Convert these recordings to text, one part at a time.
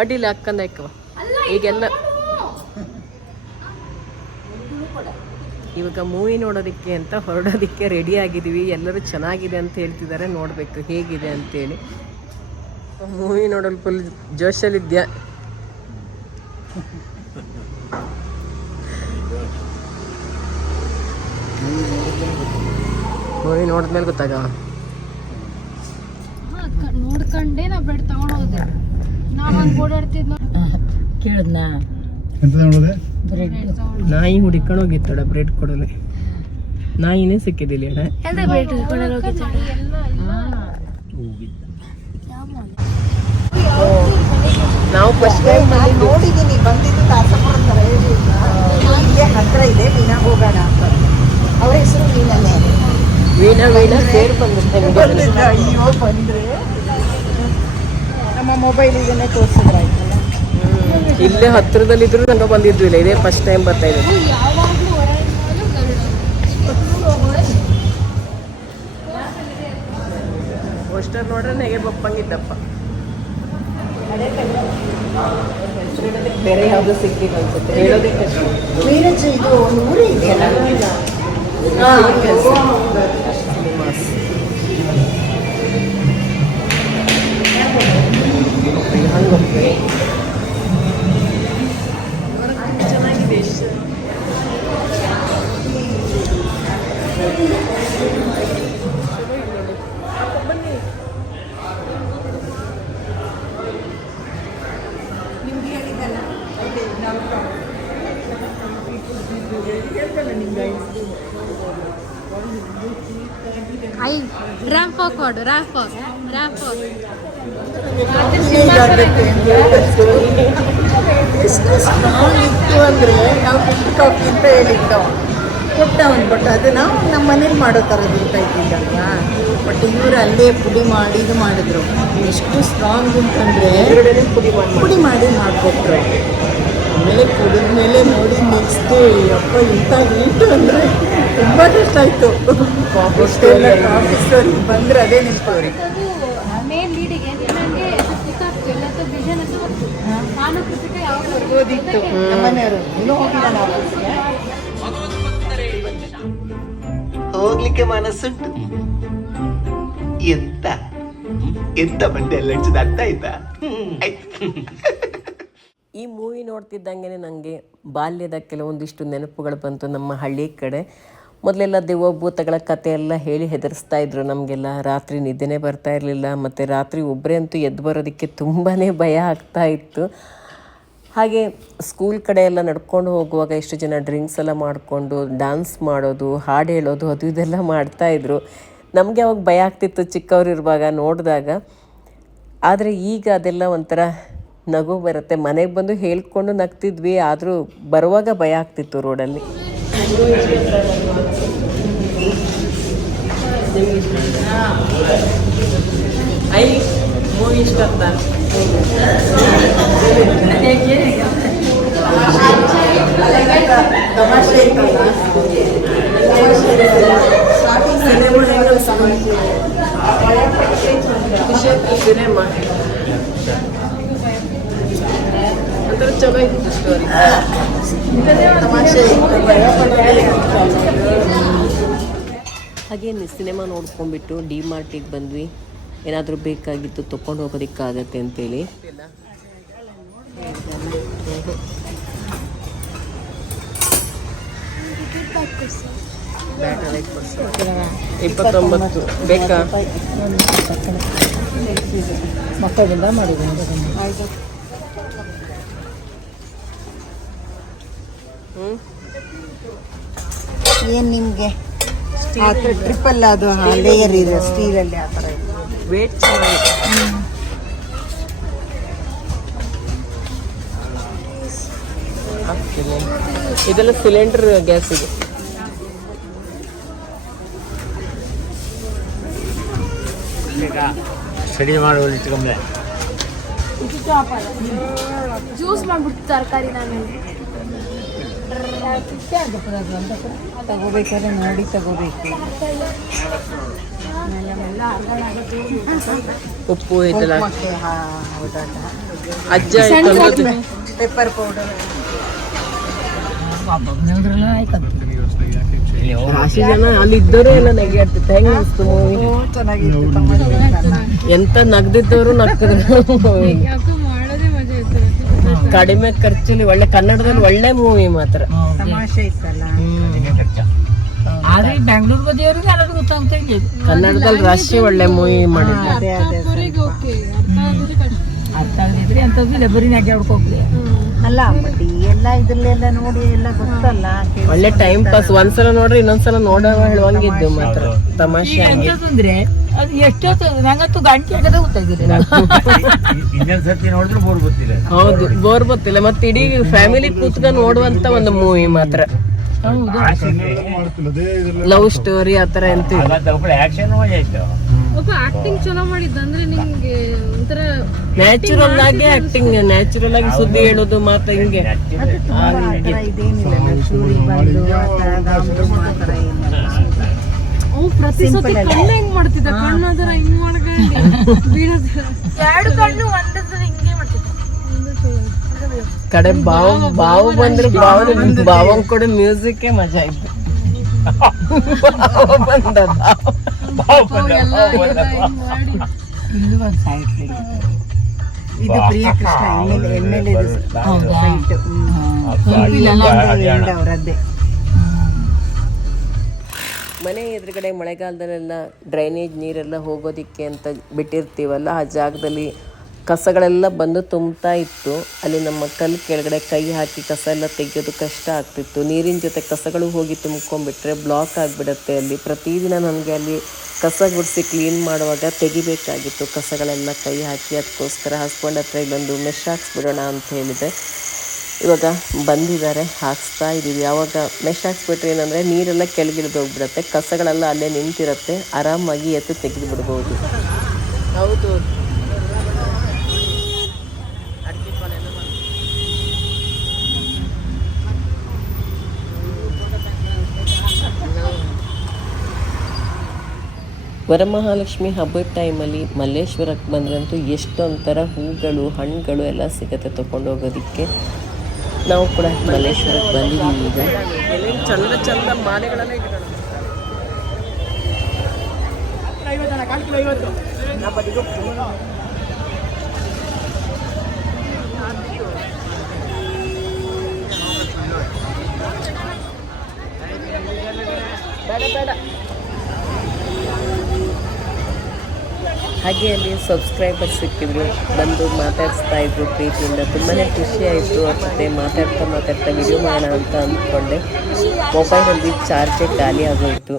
ಅಡ್ಡಿಲ್ಲ, ಅಕ್ಕಂದ ಅಕ್ಕವ ಈಗೆಲ್ಲ ಇವಾಗ ಮೂವಿ ನೋಡೋದಕ್ಕೆ ಅಂತ ಹೊರಡೋದಕ್ಕೆ ರೆಡಿ ಆಗಿದ್ದೀವಿ. ಎಲ್ಲರೂ ಚೆನ್ನಾಗಿದೆ ಅಂತ ಹೇಳ್ತಿದ್ದಾರೆ. ನೋಡಬೇಕು ಹೇಗಿದೆ ಅಂತೇಳಿ. ಮೂವಿ ನೋಡಲು ಫುಲ್ ಜೋಶಲ್ಲಿದ್ಯಾ ಮೂವಿ ನೋಡಿದ್ಮೇಲೆ ಗೊತ್ತಾಗ ನೋಡ್ಕೊಂಡೆ ನಾ ಬ್ರೆಡ್ ತಗೊಂಡೋದೆ ನಾವ್ ಹಂಗ್ ಓಡಾಡ್ತಿದ್ ಕೇಳಿದ್ನಾ? ಎಂತ ನೋಡೋದೆ? ನಾಯಿ ಹುಡಿಕೊಂಡು ಹೋಗಿತ್ತಡ ಬ್ರೆಡ್ ಕೊಡಲೆ. ನಾಯಿನೇ ಸಿಕ್ಕಿದಿಲ್ಲ ಅಣ್ಣ. ಎಲ್ಲ ಬ್ರೆಡ್ ಕೊಡಲು ನಾವು ಫಸ್ಟ್ ಟೈಮ್ ಅಲ್ಲಿ ನೋಡಿದ್ದೀನಿ ಬಂದಿದ್ದು ತಾರಸಪುರ ಇಲ್ಲೇ ಹತ್ರ ಇದೆ ಮೀನಾ ಹೋಗೋಣ ಅಂತ. ಅವ್ರ ಹೆಸರು ಮೀನಾ ವೀಣಾ ವೀಣಾ ಸೇರ್ ಬಂದಿದ್ದೆ ಅಯ್ಯೋ ಬಂದ್ರೆ. ನಮ್ಮ ಮೊಬೈಲಿಗೆ ತೋರಿಸಿದ್ರಾಯ್ತಲ್ಲ ಇಲ್ಲೇ ನನಗೆ ನಂಗೆ ಬಂದಿದ್ವಿಲ್ಲ ಇದೇ ಫಸ್ಟ್ ಟೈಮ್ ಬರ್ತಾ ಇದೆ ಪೋಸ್ಟರ್ ನೋಡ್ರೆ ನೆಗೆ ಬಪ್ಪಂಗಿದ್ದಪ್ಪ. ಬೇರೆ ಯಾವುದು ಸಿಕ್ಕಿಲ್ಲ ಅನ್ಸುತ್ತೆ ಹೇಳೋದಕ್ಕೆ ಇದು ಒಂದು ಊರೇ ಇದೆಯಲ್ಲ? ಐ ರ್ಯಾಂಪ್ ವಾಕ್ ಮಾಡು ರ್ಯಾಂಪ್ ವಾಕ್ ರ್ಯಾಂಪ್ ವಾಕ್ ಅಂದರೆ ನಾವು ಫಿಲ್ಟರ್ ಕಾಫಿ ಅಂತ ಹೇಳಿದ್ದು ಕೊಟ್ಟ ಒಂದು ಬಟ್ ಅದು ನಾವು ನಮ್ಮ ಮನೇಲಿ ಮಾಡೋ ಥರದ್ದು ಊಟ ಇದ್ದಿದ್ದಲ್ವಾ ಬಟ್ ಇವರು ಅಲ್ಲೇ ಪುಡಿ ಮಾಡಿ ಇದು ಮಾಡಿದ್ರು ಎಷ್ಟು ಸ್ಟ್ರಾಂಗ್ ಅಂತಂದರೆ ಪುಡಿ ಮಾಡಿ ಮಾಡಿಕೊಟ್ರು ಆಮೇಲೆ ಕುಡಿದ ಮೇಲೆ ನೋಡಿ ನೆಕ್ಸ್ಟ್ ಅಪ್ಪ ಇಂಥ ಹೀಟು ಅಂದರೆ ತುಂಬ ಕಷ್ಟ ಆಯಿತು. ಕಾಫಿ ಸ್ಟೋರಿ ಬಂದರೆ ಅದೇ ನಿಂತವ್ರಿ ಅದು ಮೇನ್ ಲೀಡಿಗೆ ನನಗೆ ವಿಷನ್ ಅಂತ ನಾನು ಪುಸ್ತಕ ಯಾವ ಓದಿತ್ತು? ನಮ್ಮನೆಯವರು. ಇನ್ನೂ ಹೋಗಿಲ್ಲ ನಾವು. ಹೋಗ್ಲಿಕ್ಕೆ ಮನಸ್ಸುಂಟು. ಎಂತ? ಎಂತ ಬಂಡೆ ಎಲ್ಲ ಹಚ್ಚಿದ ಅರ್ಥ ಆಯ್ತಾ ಆಯ್ತು. ಈ ಮೂವಿ ನೋಡ್ತಿದ್ದಂಗೆ ನನಗೆ ಬಾಲ್ಯದ ಕೆಲವೊಂದಿಷ್ಟು ನೆನಪುಗಳು ಬಂತು ನಮ್ಮ ಹಳ್ಳಿ ಕಡೆ. ಮೊದಲೆಲ್ಲ ದೆವ್ವ ಭೂತಗಳ ಕತೆ ಎಲ್ಲ ಹೇಳಿ ಹೆದರಿಸ್ತಾ ಇದ್ರು ನಮಗೆಲ್ಲ. ರಾತ್ರಿ ನಿದ್ದೆನೇ ಬರ್ತಾ ಇರಲಿಲ್ಲ. ಮತ್ತು ರಾತ್ರಿ ಒಬ್ಬರೇ ಅಂತೂ ಎದ್ದು ಬರೋದಕ್ಕೆ ತುಂಬಾ ಭಯ ಆಗ್ತಾ ಇತ್ತು. ಹಾಗೆ ಸ್ಕೂಲ್ ಕಡೆ ಎಲ್ಲ ನಡ್ಕೊಂಡು ಹೋಗುವಾಗ ಎಷ್ಟು ಜನ ಡ್ರಿಂಕ್ಸ್ ಎಲ್ಲ ಮಾಡಿಕೊಂಡು ಡ್ಯಾನ್ಸ್ ಮಾಡೋದು, ಹಾಡು ಹೇಳೋದು, ಅದು ಇದೆಲ್ಲ ಮಾಡ್ತಾಯಿದ್ರು ನಮಗೆ ಅವಾಗ ಭಯ ಆಗ್ತಿತ್ತು ಚಿಕ್ಕವ್ರು ಇರುವಾಗ ನೋಡಿದಾಗ. ಆದರೆ ಈಗ ಅದೆಲ್ಲ ಒಂಥರ ನಗು ಬರುತ್ತೆ. ಮನೆಗೆ ಬಂದು ಹೇಳ್ಕೊಂಡು ನಗ್ತಿದ್ವಿ ಆದರೂ ಬರುವಾಗ ಭಯ ಆಗ್ತಿತ್ತು ರೋಡಲ್ಲಿ. ಸಿನಿಮಾ ಒಂಥರ ಚಲೋ ಇತ್ತು ಸ್ಟೋರಿ ತಮಾಷೆ ಇತ್ತು ಭಯ ಪಡೋದೇ ಇತ್ತು. ಹಾಗೆ ಸಿನಿಮಾ ನೋಡ್ಕೊಂಡ್ಬಿಟ್ಟು ಡಿ ಮಾರ್ಟಿಗೆ ಬಂದ್ವಿ. ಏನಾದರೂ ಬೇಕಾಗಿತ್ತು ತೊಗೊಂಡು ಹೋಗೋದಕ್ಕಾಗತ್ತೆ ಅಂತೇಳಿ. ಇಪ್ಪತ್ತೊಂಬತ್ತು. ಬೇಕಾ? ಮಕ್ಕಳಿಂದ ಮಾಡಿದ್ದೀನಿ ಏನು ನಿಮಗೆ? ಆ ಥರ ಅದು ಲೇಯರ್ ಇದೆ ಸ್ಟೀಲಲ್ಲಿ ಆ ಥರ ಇದೆ. ವೇಟ್ ಚೆನ್ನಾಗಿದೆ. ಇದೆಲ್ಲ ಸಿಲಿಂಡರ್ ಗ್ಯಾಸ್ ಇದೆ. ಸ್ಟಡಿ ಮಾಡುವಲ್ಲಿ ಇಟ್ಕೊಂಡೆ ಜ್ಯೂಸ್ ಮಾಡ್ಬಿಟ್ಟು ತರಕಾರಿ ನಾನು. ತಗೋಬೇಕಾದ್ರೆ ನೋಡಿ ತಗೋಬೇಕು ಉಪ್ಪು ಇದೆಲ್ಲ. ಅಜ್ಜ ಪೆಪ್ಪರ್ ಪೌಡರ್ ರಾಶಿ ಜನ ಅಲ್ಲಿ ಇದ್ದವರು ಎಲ್ಲ ಹೆಂಗ ಅನ್ಸ್ತು ಮೂವಿ ಎಂತ ನಗ್ದಿದ್ದವರು ನಕ್ಕದ್ರು ಕಡಿಮೆ ಖರ್ಚಲ್ಲಿ ಒಳ್ಳೆ ಕನ್ನಡದಲ್ಲಿ ಒಳ್ಳೆ ಮೂವಿ ಮಾತ್ರ. ತಮಾಷೆ ಇತ್ತಲ್ಲ? ಆದ್ರೆ ಬ್ಯಾಂಗ್ಳೂರ್ ಬದಿಯವ್ರಿಗೆ ಎಲ್ಲರಿಗೂ ಗೊತ್ತಾಗ್ತಾ ಇಲ್ಲ. ಕನ್ನಡದಲ್ಲಿ ರಾಶಿ ಒಳ್ಳೆ ಮೂವಿ ಮಾಡಿದ್ರೆ. ಅದೇ ಅದೇ ಓಕೆ ಅರ್ಥ ಆಗದಿದ್ರೆ ಅಲ್ಲ ಬಟ್ ಎಲ್ಲ ಇದ್ರಲ್ಲೆಲ್ಲ ನೋಡಿ ಎಲ್ಲ ಗೊತ್ತಲ್ಲ ಒಳ್ಳೆ ಟೈಮ್ ಪಾಸ್ ಒಂದ್ಸಲ ನೋಡ್ರಿ ಇನ್ನೊಂದ್ಸಲ ನೋಡೋ ಹೇಳುವಂಗಿದ್ದು ಮಾತ್ರ. ತಮಾಷೆ ಎಂತದಂದ್ರೆ ಅದು ಎಷ್ಟೊತ್ತು ನಂಗಂತೂ ಗಂಟೆ ಆಗದೆ ಗೊತ್ತಾಗಿಲ್ಲ ಇನ್ನೊಂದ್ ಸರ್ತಿ ನೋಡಿದ್ರೆ ಬೋರ್ ಗೊತ್ತಿಲ್ಲ. ಹೌದು ಬೋರ್ ಗೊತ್ತಿಲ್ಲ. ಮತ್ತೆ ಇಡೀ ಫ್ಯಾಮಿಲಿ ಕೂತ್ಕೊಂಡು ನೋಡುವಂತ ಒಂದು ಮೂವಿ ಮಾತ್ರ. ಲವ್ ಸ್ಟೋರಿ ಆತರ ಎಂತ ಆಕ್ಷನ್ ಇತ್ತು ಒಬ್ಬ ಆಕ್ಟಿಂಗ್ ಚಲೋ ಮಾಡಿದ್ದ ಅಂದ್ರೆ ನಿಂಗೆ ಒಂಥರ ನ್ಯಾಚುರಲ್ ಆಗಿ ಆಕ್ಟಿಂಗ್ ನ್ಯಾಚುರಲ್ ಆಗಿ ಸುದ್ದಿ ಹೇಳೋದು ಮಾತ್ರ ಹಿಂಗೆ. ಆ ಇದೇನಿಲ್ಲ ಚೂರಿ ಬಂದು ಆ ಥರ ಮಾತ್ರ ಏನಿಲ್ಲ ಅವ್ ಪ್ರತಿ ಸತಿ ಕಣ್ಣು ಹೆಂಗ್ ಮಾಡ್ತಿದ್ದ? ಕಣ್ಣು ಅದರ ಹಿಂಗ್ ಮಾಡ್ಕೊಂಡು ಬೀಳದ. ಎರಡು ಕಣ್ಣು ಒಂದದ ಹಿಂಗೆ ಮಾಡ್ತಿದ್ದ. ಕಡೆ ಬಾವು ಬಾವು ಬಂದ್ರೆ ಬಾವು ಬಾವಂಗ್ ಕೂಡ ಮ್ಯೂಸಿಕ್ ಮಜಾ ಇತ್ತು ಬಾವು ಬಂದ ಬಾವು. ಎಲ್ಲ ಎಲ್ಲ ಹಿಂಗ್ ಮಾಡಿ ಇಲ್ಲೂ ಒಂದು ಸೈಡ್ ಇದು Priyakrishna M L M L ಇದು ಸೈಟ್ ಅವರದ್ದೇ ಮನೆ ಎದುರುಗಡೆ ಮಳೆಗಾಲದಲ್ಲೆಲ್ಲ ಡ್ರೈನೇಜ್ ನೀರೆಲ್ಲ ಹೋಗೋದಿಕ್ಕೆ ಅಂತ ಬಿಟ್ಟಿರ್ತೀವಲ್ಲ ಆ ಜಾಗದಲ್ಲಿ ಕಸಗಳೆಲ್ಲ ಬಂದು ತುಂಬ್ತಾ ಇತ್ತು. ಅಲ್ಲಿ ನಮ್ಮ ಕಲ್ಲು ಕೆಳಗಡೆ ಕೈ ಹಾಕಿ ಕಸ ಎಲ್ಲ ತೆಗೆಯೋದು ಕಷ್ಟ ಆಗ್ತಿತ್ತು. ನೀರಿನ ಜೊತೆ ಕಸಗಳು ಹೋಗಿ ತುಂಬ್ಕೊಂಡ್ಬಿಟ್ರೆ ಬ್ಲಾಕ್ ಆಗಿಬಿಡುತ್ತೆ ಅಲ್ಲಿ. ಪ್ರತಿದಿನ ನನಗೆ ಅಲ್ಲಿ ಕಸ ಗುಡಿಸಿ ಕ್ಲೀನ್ ಮಾಡುವಾಗ ತೆಗಿಬೇಕಾಗಿತ್ತು. ಕಸಗಳೆಲ್ಲ ಕೈ ಹಾಕಿ ಅದಕ್ಕೋಸ್ಕರ ಹಸ್ಬೆಂಡ್ ಹತ್ರ ಇಲ್ಲೊಂದು ಮೆಶ್ ಹಾಕ್ಸ್ಬಿಡೋಣ ಅಂತ ಹೇಳಿದೆ. ಇವಾಗ ಬಂದಿದ್ದಾರೆ, ಹಾಕ್ಸ್ತಾ ಇದ್ದೀವಿ. ಯಾವಾಗ ಮೆಶ್ ಹಾಕ್ಸ್ಬಿಟ್ರೆ ಏನಂದರೆ ನೀರೆಲ್ಲ ಕೆಳಗಿಳಿದು ಹೋಗ್ಬಿಡುತ್ತೆ. ಕಸಗಳೆಲ್ಲ ಅಲ್ಲೇ ನಿಂತಿರುತ್ತೆ. ಆರಾಮಾಗಿ ಎತ್ತು ತೆಗೆದು ಬಿಡ್ಬೋದು ಹೌದು. ವರಮಹಾಲಕ್ಷ್ಮಿ ಹಬ್ಬದ ಟೈಮಲ್ಲಿ ಮಲ್ಲೇಶ್ವರಕ್ಕೆ ಬಂದ್ರಂತೂ ಎಷ್ಟೊಂಥರ ಹೂಗಳು ಹಣ್ಣುಗಳು ಎಲ್ಲ ಸಿಗುತ್ತೆ ತೊಗೊಂಡು ಹೋಗೋದಕ್ಕೆ. ನಾವು ಕೂಡ ಮಲ್ಲೇಶ್ವರಕ್ಕೆ ಬಂದಿದ್ದೀವಿ ಈಗ. ಚಂದ ಚಂದ ಮಾಲೆಗಳನ್ನೇ ಬೇಡ ಬೇಡ. ಹಾಗೆ ಅಲ್ಲಿ ಸಬ್ಸ್ಕ್ರೈಬರ್ ಸಿಕ್ಕಿದ್ರು, ಬಂದು ಮಾತಾಡಿಸ್ತಾ ಇದ್ರು ಪ್ರೀತಿಯಿಂದ. ತುಂಬಾ ಖುಷಿ ಆಯಿತು ಅವ್ರ ಜೊತೆ ಮಾತಾಡ್ತಾ ಮಾತಾಡ್ತಾ ವಿಡಿಯೋ ಮಾಡೋಣ ಅಂತ ಅಂದ್ಕೊಂಡೆ. ಮೊಬೈಲಲ್ಲಿ ಚಾರ್ಜೇ ಖಾಲಿ ಆಗೋಯಿತು.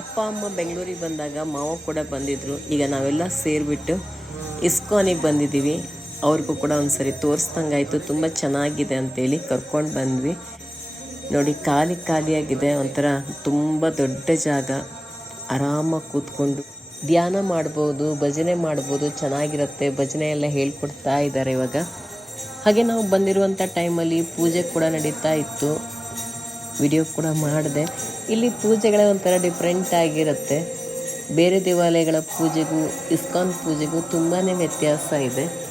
ಅಪ್ಪ, ಅಮ್ಮ ಬೆಂಗಳೂರಿಗೆ ಬಂದಾಗ ಮಾವ ಕೂಡ ಬಂದಿದ್ದರು ಈಗ ನಾವೆಲ್ಲ ಸೇರಿಬಿಟ್ಟು ಇಸ್ಕಾನಿಗೆ ಬಂದಿದ್ದೀವಿ ಅವ್ರಿಗೂ ಕೂಡ ಒಂದು ಸರಿ ತೋರಿಸ್ದಂಗಾಯಿತು. ತುಂಬ ಚೆನ್ನಾಗಿದೆ ಅಂತೇಳಿ ಕರ್ಕೊಂಡು ಬಂದ್ವಿ. ನೋಡಿ, ಖಾಲಿ ಖಾಲಿಯಾಗಿದೆ ಒಂಥರ ತುಂಬ ದೊಡ್ಡ ಜಾಗ. ಆರಾಮಾಗಿ ಕೂತ್ಕೊಂಡು ಧ್ಯಾನ ಮಾಡ್ಬೋದು, ಭಜನೆ ಮಾಡ್ಬೋದು, ಚೆನ್ನಾಗಿರುತ್ತೆ, ಭಜನೆ ಎಲ್ಲ ಹೇಳ್ಕೊಡ್ತಾ ಇದ್ದಾರೆ ಇವಾಗ. ಹಾಗೆ ನಾವು ಬಂದಿರುವಂಥ ಟೈಮಲ್ಲಿ ಪೂಜೆ ಕೂಡ ನಡೀತಾ ಇತ್ತು. ವಿಡಿಯೋ ಕೂಡ ಮಾಡಿದೆ. ಇಲ್ಲಿ ಪೂಜೆಗಳೇ ಒಂಥರ ಡಿಫ್ರೆಂಟ್ ಆಗಿರುತ್ತೆ. ಬೇರೆ ದೇವಾಲಯಗಳ ಪೂಜೆಗೂ, ಇಸ್ಕಾನ್ ಪೂಜೆಗೂ ತುಂಬಾ ವ್ಯತ್ಯಾಸ ಇದೆ.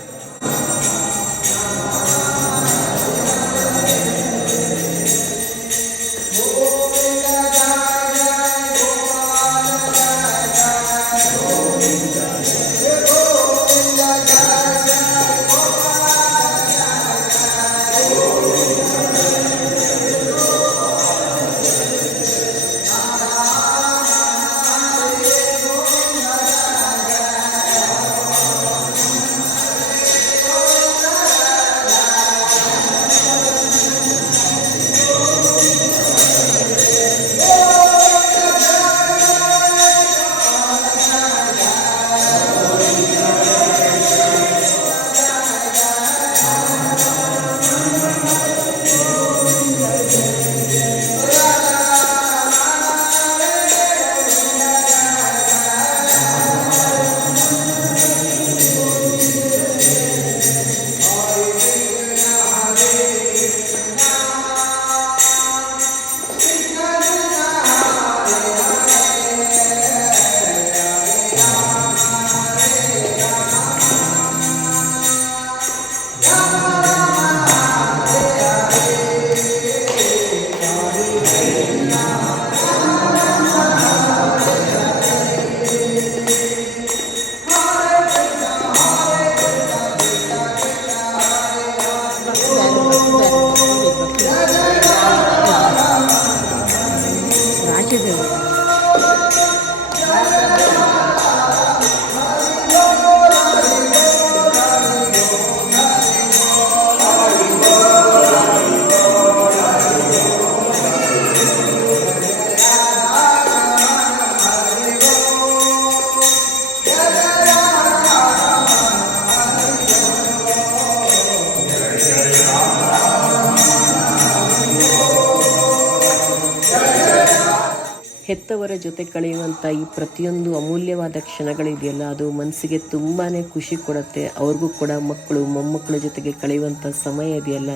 ಹೆತ್ತವರ ಜೊತೆ ಕಳೆಯುವಂಥ ಈ ಪ್ರತಿಯೊಂದು ಅಮೂಲ್ಯವಾದ ಕ್ಷಣಗಳಿದೆಯಲ್ಲ, ಅದು ಮನಸ್ಸಿಗೆ ತುಂಬಾ ಖುಷಿ ಕೊಡುತ್ತೆ, ಅವ್ರಿಗೂ ಕೂಡ ಮಕ್ಕಳು, ಮೊಮ್ಮಕ್ಕಳ ಜೊತೆಗೆ ಕಳೆಯುವಂಥ ಸಮಯ ಇದೆಯಲ್ಲ,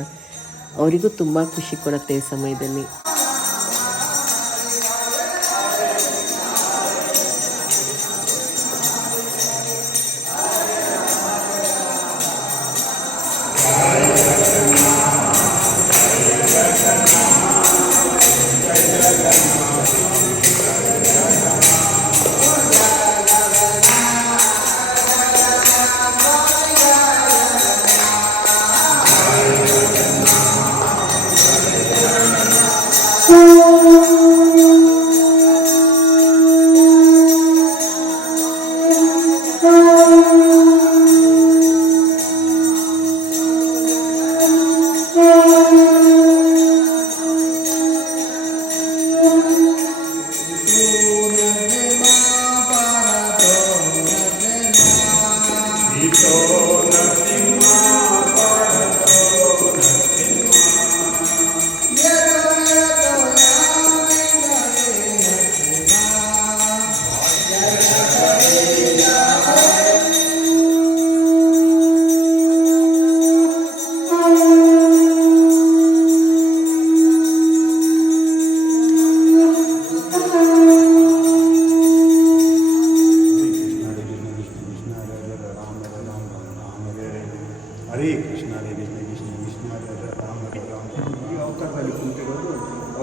ಅವರಿಗೂ ತುಂಬ ಖುಷಿ ಕೊಡುತ್ತೆ ಈ ಸಮಯದಲ್ಲಿ. ಹರೇ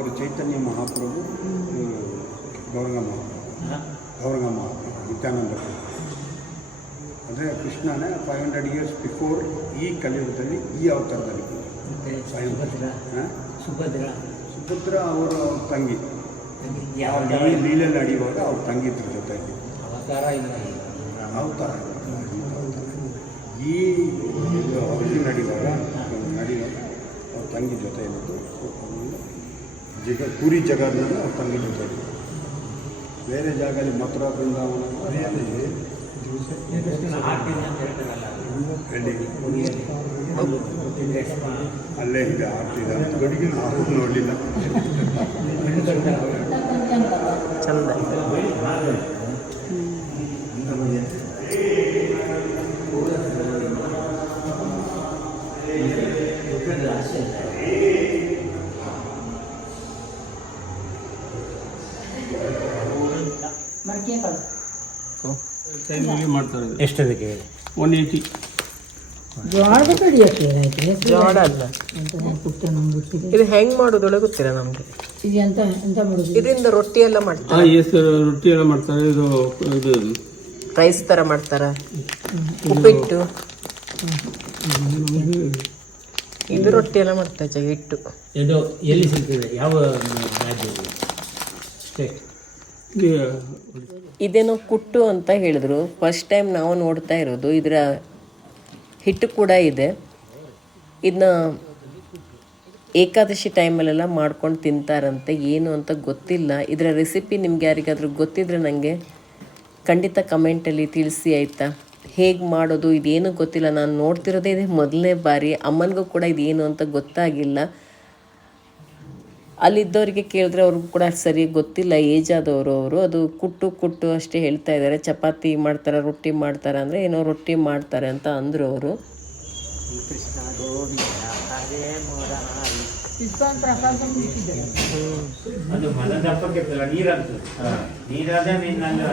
ಅವರು ಚೈತನ್ಯ ಮಹಾಪ್ರಭು ಗೌರಂಗಮ್ಮ. ಗೌರಂಗಮ್ಮ ಮಹಾಪ್ರಭು ಗೌರಂಗ ಮಹಾಪ್ರಭು ನಿತ್ಯಾನಂದ ಅಂದರೆ ಕೃಷ್ಣನೇ ಫೈವ್ ಹಂಡ್ರೆಡ್ ಇಯರ್ಸ್ ಬಿಫೋರ್ ಈ ಕಲಿಯುಗದಲ್ಲಿ ಈ ಅವತಾರದಲ್ಲಿ ಸುಭದ್ರ. ಸುಭದ್ರ. ಸುಭದ್ರ ಅವರ ತಂಗಿ. ಯಾವ ಅಡಿಯುವಾಗ ಲೀಲೆ ನಡೆಯುವಾಗ ಅವ್ರ ಜೊತೆ ಜೊತೆಯಲ್ಲಿ. ಅವತಾರ ಇಲ್ಲ ಅವತಾರ. ಈ ಅವಧಿ ನಡೆಯುವಾಗ ನಡೆಯುವಾಗ ಅವ್ರ ತಂಗಿ ಜೊತೆ ಅವ್ರು ಜಗ, ಪೂರಿ ಜಗತ್ನಲ್ಲಿ ಅವ್ರ ತಂಗಿ ಜೊತೆಯಲ್ಲಿ ಬೇರೆ ಜಾಗದಲ್ಲಿ ಮಥುರಾ ಬೃಂದಾವನ ಎಲ್ಲಿ? ಅಲ್ಲೇ ಇದೆ ಆಗ್ತಿದೆ ಗಡಿಗೆ ನಾವು ನೋಡಲಿಲ್ಲ. ಚಂದ ಎಷ್ಟದಕ್ಕೆ? ಒನ್ ಏಯ್ಟಿ ಜೋಳದ ಜೋಳ ಅಲ್ಲ ಇದು ಹೆಂಗ್ ಮಾಡೋದೊಳಗೆ ಗೊತ್ತಿಲ್ಲ ನಮ್ಗೆ. ಇದು ಎಂತ ಎಂತ ಮಾಡುದು? ಇದರಿಂದ ರೊಟ್ಟಿ ಎಲ್ಲ ಮಾಡ್ತಾರೆ. ಎಸ್ ರೊಟ್ಟಿ ಎಲ್ಲ ಮಾಡ್ತಾರೆ. ಇದು ಇದು ರೈಸ್ ತರ ಮಾಡ್ತಾರ? ಉಪ್ಪಿಟ್ಟು? ಇದು ರೊಟ್ಟಿ ಎಲ್ಲ ಮಾಡ್ತಾರೆ ಹಿಟ್ಟು. ಇದು ಎಲ್ಲಿ ಸಿಗ್ತದೆ? ಯಾವ ಸ್ಟೇಟ್ ಇದೇನೋ ಕುಟ್ಟು ಅಂತ ಹೇಳಿದ್ರು. ಫಸ್ಟ್ ಟೈಮ್ ನಾವು ನೋಡ್ತಾ ಇರೋದು. ಇದರ ಹಿಟ್ಟು ಕೂಡ ಇದೆ. ಇದನ್ನ ಏಕಾದಶಿ ಟೈಮಲ್ಲೆಲ್ಲ ಮಾಡ್ಕೊಂಡು ತಿಂತಾರಂತೆ. ಏನು ಅಂತ ಗೊತ್ತಿಲ್ಲ. ಇದರ ರೆಸಿಪಿ ನಿಮ್ಗೆ ಯಾರಿಗಾದರೂ ಗೊತ್ತಿದ್ರೆ ನನಗೆ ಖಂಡಿತ ಕಮೆಂಟಲ್ಲಿ ತಿಳಿಸಿ, ಆಯಿತಾ? ಹೇಗೆ ಮಾಡೋದು? ಇದೇನು ಗೊತ್ತಿಲ್ಲ. ನಾನು ನೋಡ್ತಿರೋದೇ ಇದೆ ಮೊದಲನೇ ಬಾರಿ. ಅಮ್ಮನಿಗೂ ಕೂಡ ಇದೇನು ಅಂತ ಗೊತ್ತಾಗಿಲ್ಲ. ಅಲ್ಲಿದ್ದವರಿಗೆ ಕೇಳಿದ್ರೆ ಅವ್ರಿಗೂ ಕೂಡ ಸರಿ ಗೊತ್ತಿಲ್ಲ ಏಜ್ ಆದವರು ಅವರು. ಅದು ಕುಟ್ಟು ಕುಟ್ಟು ಅಷ್ಟೇ ಹೇಳ್ತಾ ಇದ್ದಾರೆ. ಚಪಾತಿ ಮಾಡ್ತಾರೆ ರೊಟ್ಟಿ ಮಾಡ್ತಾರೆ ಅಂದರೆ ಏನೋ ರೊಟ್ಟಿ ಮಾಡ್ತಾರೆ ಅಂತ ಅಂದರು ಅವರು. ನೀರಾದ ಪ್ರಸಾದ